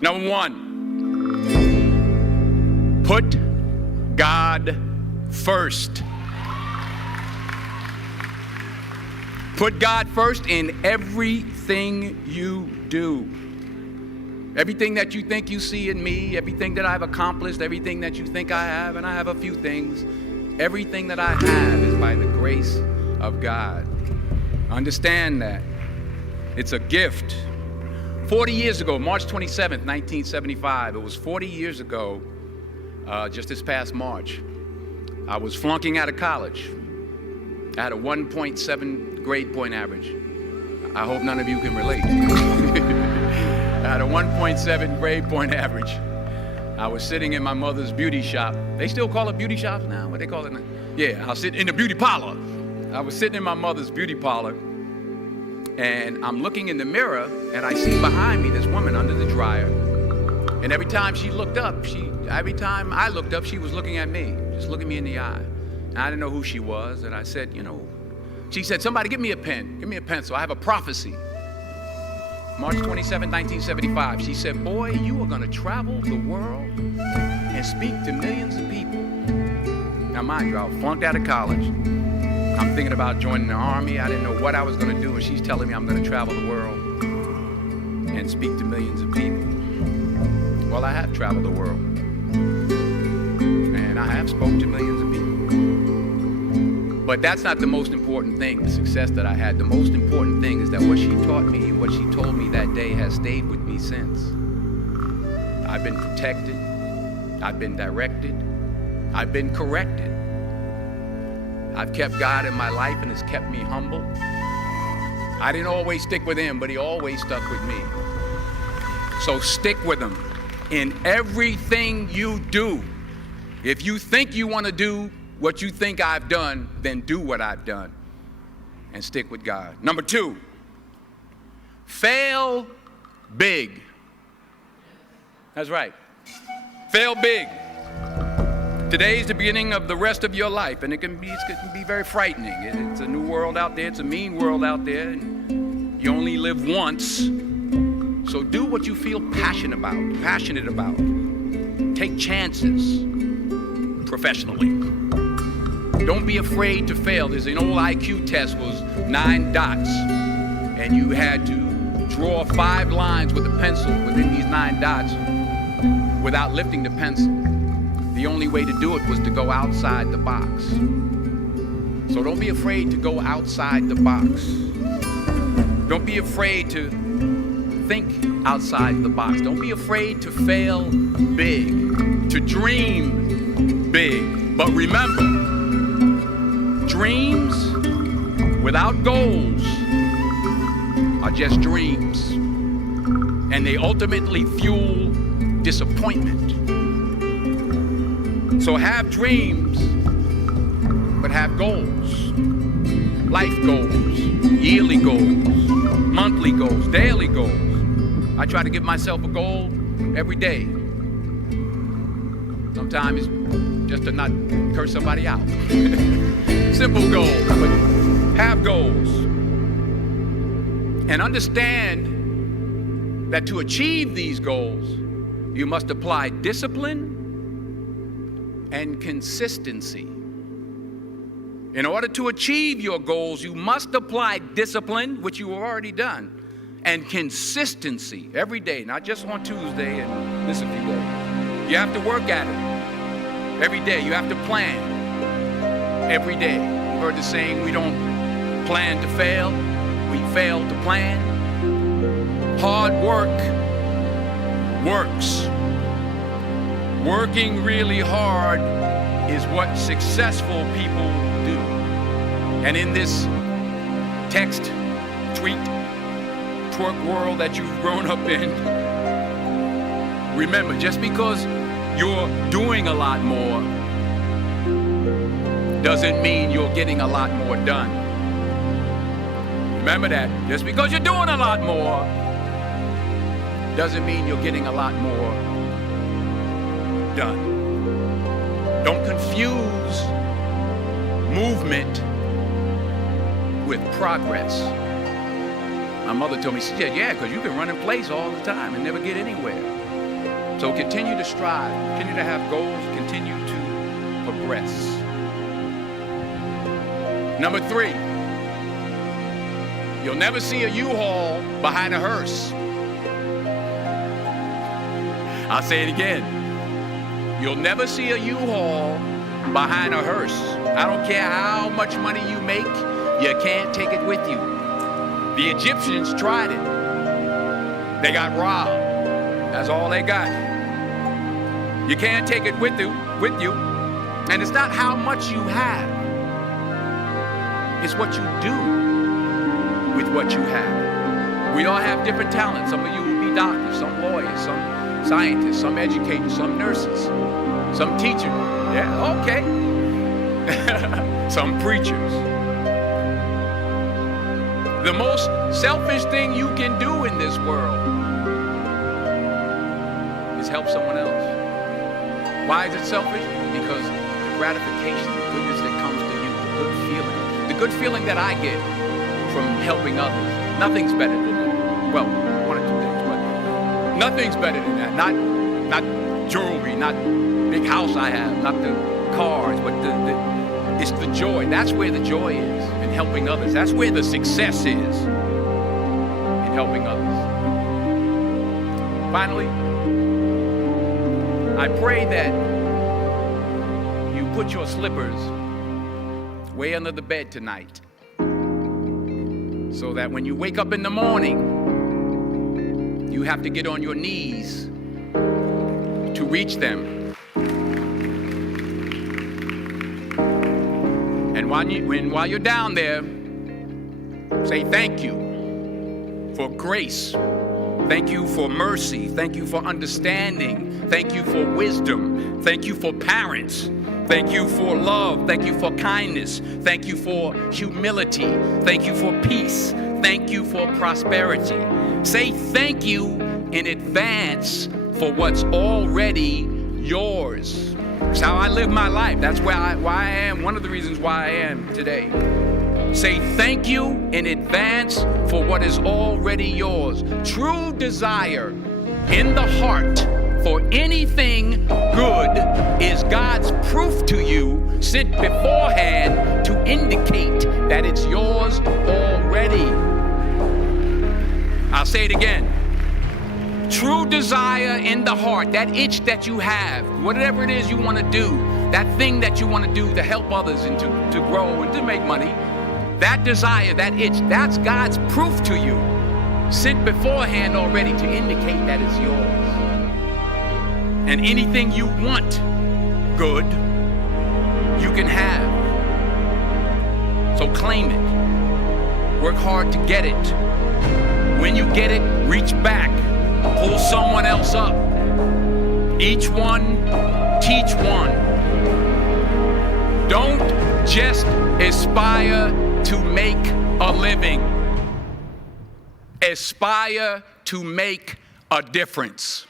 Number one, put God first. Put God first in everything you do. Everything that you think you see in me, everything that I've accomplished, everything that you think I have, and I have a few things, everything that I have is by the grace of God. Understand that. It's a gift. 40 years ago, March 27th, 1975, it was 40 years ago, just this past March, I was flunking out of college. I had a 1.7 grade point average. I hope none of you can relate. I had a 1.7 grade point average. I was sitting in my mother's beauty shop. They still call it beauty shops now? What they call it now? Yeah, I was sitting in the beauty parlor. I was sitting in my mother's beauty parlor, and I'm looking in the mirror, and I see behind me this woman under the dryer. And every time I looked up, she was looking at me, just looking me in the eye. And I didn't know who she was, and I said, she said, somebody give me a pen, give me a pencil, I have a prophecy. March 27, 1975, she said, boy, you are gonna travel the world and speak to millions of people. Now mind you, I flunked out of college. I'm thinking about joining the army. I didn't know what I was gonna do, and she's telling me I'm gonna travel the world and speak to millions of people. Well, I have traveled the world, and I have spoken to millions of people. But that's not the most important thing, the success that I had. The most important thing is that what she taught me and what she told me that day has stayed with me since. I've been protected, I've been directed, I've been corrected. I've kept God in my life, and it's kept me humble. I didn't always stick with him, but he always stuck with me. So stick with him in everything you do. If you think you want to do what you think I've done, then do what I've done and stick with God. Number two, fail big. That's right. Fail big. Today is the beginning of the rest of your life, and it can be very frightening. It's a new world out there. It's a mean world out there. And you only live once. So do what you feel passionate about. Take chances professionally. Don't be afraid to fail. There's an old IQ test, was 9 dots, and you had to draw 5 lines with a pencil within these 9 dots without lifting the pencil. The only way to do it was to go outside the box. So don't be afraid to go outside the box. Don't be afraid to think outside the box. Don't be afraid to fail big, to dream big. But remember, dreams without goals are just dreams, and they ultimately fuel disappointment. So have dreams, but have goals. Life goals, yearly goals, monthly goals, daily goals. I try to give myself a goal every day. Sometimes it's just to not curse somebody out. Simple goals, but have goals. And understand that to achieve these goals, you must apply discipline and consistency. In order to achieve your goals, you must apply discipline, which you have already done, and consistency every day, not just on Tuesday and miss a few days. You have to work at it every day. You have to plan every day. You heard the saying, we don't plan to fail, we fail to plan. Hard work works. Working really hard is what successful people do. And in this text, tweet, twerk world that you've grown up in, remember, just because you're doing a lot more doesn't mean you're getting a lot more done. Remember that. Just because you're doing a lot more doesn't mean you're getting a lot more done. Don't confuse movement with progress. My mother told me, she said, yeah, because you can run in place all the time and never get anywhere. So continue to strive, continue to have goals, continue to progress. Number 3, you'll never see a U-Haul behind a hearse. I'll say it again. You'll never see a U-Haul behind a hearse. I don't care how much money you make, you can't take it with you. The Egyptians tried it. They got robbed. That's all they got. You can't take it with you. And it's not how much you have. It's what you do with what you have. We all have different talents. Some of you will be doctors, some lawyers, some scientists, some educators, some nurses, some teachers. Yeah, okay. Some preachers. The most selfish thing you can do in this world is help someone else. Why is it selfish? Because the gratification, the goodness that comes to you, the good feeling that I get from helping others. Nothing's better than that. Well, one or two things, but nothing's better than that. Not jewelry, not big house I have, not the cars, but it's the joy. That's where the joy is, in helping others. That's where the success is, in helping others. Finally, I pray that you put your slippers way under the bed tonight, so that when you wake up in the morning, you have to get on your knees to reach them. And while you're down there, say thank you for grace. Thank you for mercy. Thank you for understanding. Thank you for wisdom. Thank you for parents. Thank you for love. Thank you for kindness. Thank you for humility. Thank you for peace. Thank you for prosperity. Say thank you in advance for what's already yours. It's how I live my life. That's why I am. One of the reasons why I am today. Say thank you in advance for what is already yours. True desire in the heart for anything good is God's proof to you, sent beforehand to indicate that it's yours already. I'll say it again. True desire in the heart, that itch that you have, whatever it is you want to do, that thing that you want to do to help others and to grow and to make money, that desire, that itch, that's God's proof to you, sent beforehand already to indicate that it's yours. And anything you want good, you can have. So claim it. Work hard to get it. When you get it, reach back. Pull someone else up. Each one, teach one. Don't just aspire to make a living. Aspire to make a difference.